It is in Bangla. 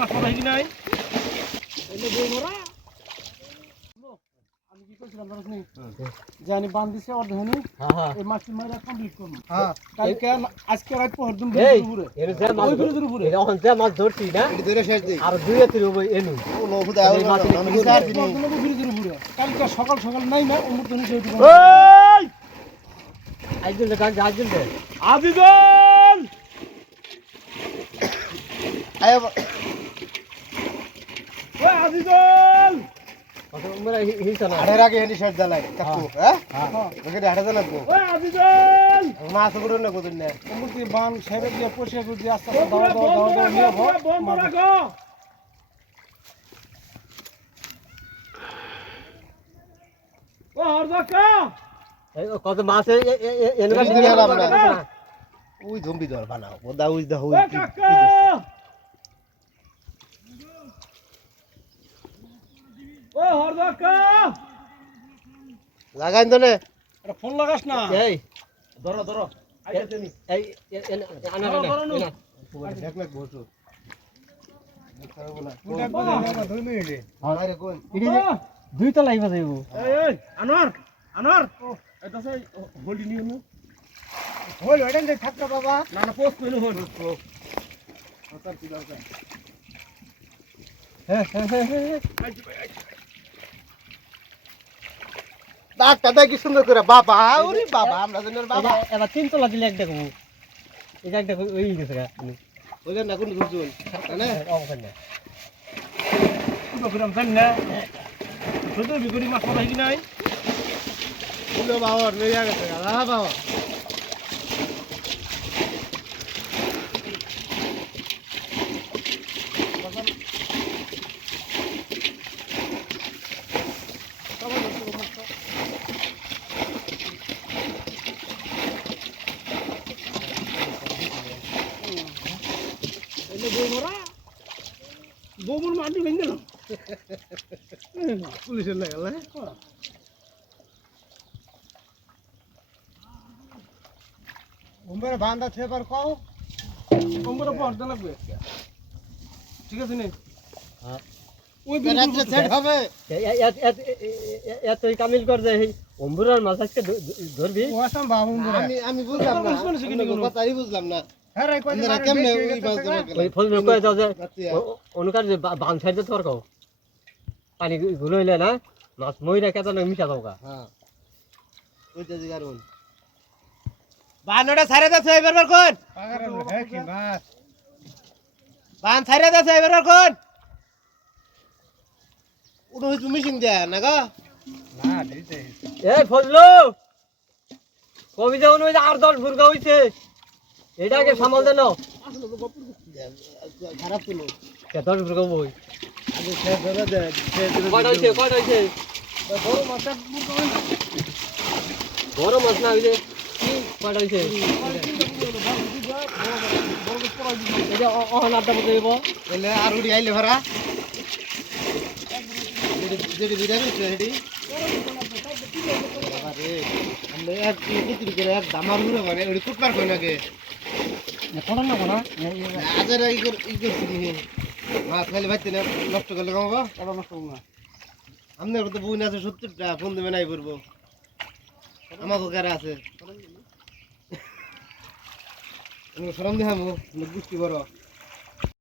মাছ নাই? আমি কি বান দিছে অর্ধেনি হ্যাঁ হ্যাঁ। এই মাছটি মারা কমপ্লিট করব। হ্যাঁ। কালকে আজকে রাত পর দিন এই উপরে এর যে মাছ ওই ব্রিজের উপরে এখন যে মাছ ধরছি না? এটি ধরে শেষ দিই আর দুই এতির উপরে এনু ও লোক দাও এই আমি দিন উপরে কালকে সকাল সকাল নাই না অমৃত নিচে উঠে এই! দে আয় আগে জ্বালাই কাকু হ্যাঁ? ওকে হাড়ে জ্বালাবো ওই আজিজল! মাছগুলো না কত না। অমৃত বান ছেড়ে দিয়ে পরিষ্কার করে আস্তে আস্তে দাও দাও দাও দাও নিয়ে ভর মাছ। ও হরদকা কত মাছ এনু এটি দিয়ে ওই জম্বি ধর বানাও। ওদা উই দা ওই ও হরদকা লাগাইন তো নে। এটা ফোন লাগাস না। এই। ধরো ধরো। আইতে নি এই আনা ধরো, ধরো, না। দেখ না বসো দুই তো লাইবা যাইব এই এই আনোয়ার আনোয়ার এটা সেই হোল্ডি নিও না হল এটা যে থাকতো বাবা না না পোস্ট কইলো হল তার হ্যাঁ হ্যাঁ হ্যাঁ ডাকটা কি সুন্দর করে বাবা ওরে বাবা আমরা জনের বাবা। এবার তিন তলা দিলে একটা কমু এটা দেখো ওই গেছে গা। ওই না কোন বুঝুন না? অবকাশ না। তো ফিরাম জান না। শুধু বিগুড়ি মাছ মারা কি নাই? বাবা লইয়া গেছে আ বাবা। এলে বই মরা বউমুর মাটি ভেঙে গেল। পুলিশের লাগাল উম্বের বান্দা থেবার কও। কম্বরে পড়তে লাগবে ঠিক আছে নে? হ্যাঁ। ওই রাত্রে সেট হবে। এতই কামিল কর যে অম্বুরার মাছ আজকে ধরবি? আমি আমি বুঝলাম না। কোনো? কথাই বুঝলাম না। হ্যাঁ ওই ওই অনুকার যে বান সাইডে তোর কও। পানি গুলো হইলে না মাছ মইরা কেতা না মিশা দাও গা। হ্যাঁ। ওইটা জিগারুন বানটা ছাড়ে দাও এবার বার কোন? পাগারে হ্যাঁ কি বাস বান ছাড়ে দাও এবার বার কোন? উনো হইছে মিশিং দেয়া না গো? না দিতে এ ফজলো! কবিতা অনুযায়ী আর দশ বুর্গা হইছে। এটাকে সামাল দেন খারাপ কে দশ বুর্গা বই বড় মাছ না? হইছে কয়টা হইছে এটা অহন আড্ডা বসে দিব এলে আর উড়ি আইলে যেটি সেটি। এক দামার ঘুরে মানে ওটি কুটবার কই নাকি কোন না কোন আজের ই কর করছি মাছ খালি ভাইতে নষ্ট করলে কমাবো এটা নষ্ট না। আপনার তো বউন আছে সত্তরটা, ফোন দেবে নাই করব আমাকে কারা আছে? সরম দেখামো গুষ্টি বড়।